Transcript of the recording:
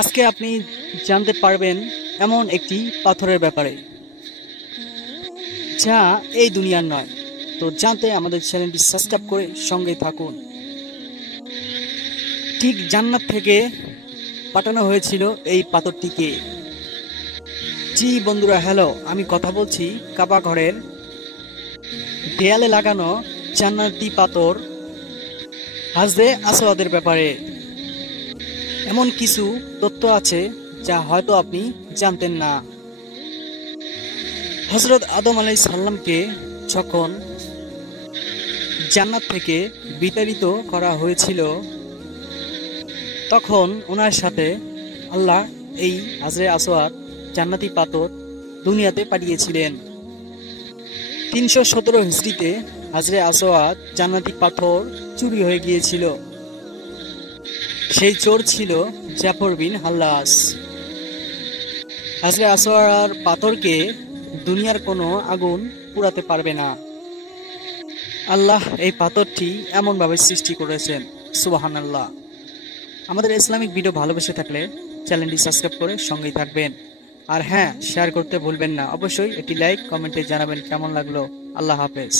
আজকে আপনি জানতে পারবেন এমন একটি পাথরের ব্যাপারে যা এই দুনিয়ার নয়। তো জানতে আমাদের চ্যানেলটি সাবস্ক্রাইব করে সঙ্গে থাকুন। ঠিক জান্নাত থেকে পাঠানো হয়েছিল এই পাথরটিকে। জি বন্ধুরা, হ্যালো, আমি কথা বলছি কাবা ঘরের দেয়ালে লাগানো জান্নাতি পাথর হাজরে আসওয়াদের ব্যাপারে। এমন কিছু তথ্য আছে যা হয়তো আপনি জানতেন না। হযরত আদম আলাইহিস সালামকে যখন জান্নাত থেকে বিতাড়িত করা হয়েছিল, তখন ওনার সাথে আল্লাহ এই হাজরে আসওয়াদ জান্নাতি পাথর দুনিয়াতে পাঠিয়েছিলেন। 317 হিজরিতে হাজরে আসওয়াদ জান্নাতি পাথর চুরি হয়ে গিয়েছিল। সেই চোর ছিল জাফর বিন হাল্লাস। হাজরে আসওয়াদ পাথরকে দুনিয়ার কোনো আগুন পুড়াতে পারবে না। আল্লাহ এই পাথরটি এমন ভাবে সৃষ্টি করেছেন, সুবহানাল্লাহ। আমাদের ইসলামিক ভিডিও ভালোবেসে থাকলে চ্যানেলটি সাবস্ক্রাইব করে সঙ্গেই থাকবেন। আর হ্যাঁ, শেয়ার করতে ভুলবেন না। অবশ্যই একটি লাইক কমেন্টে জানাবেন কেমন লাগলো। আল্লাহ হাফেজ।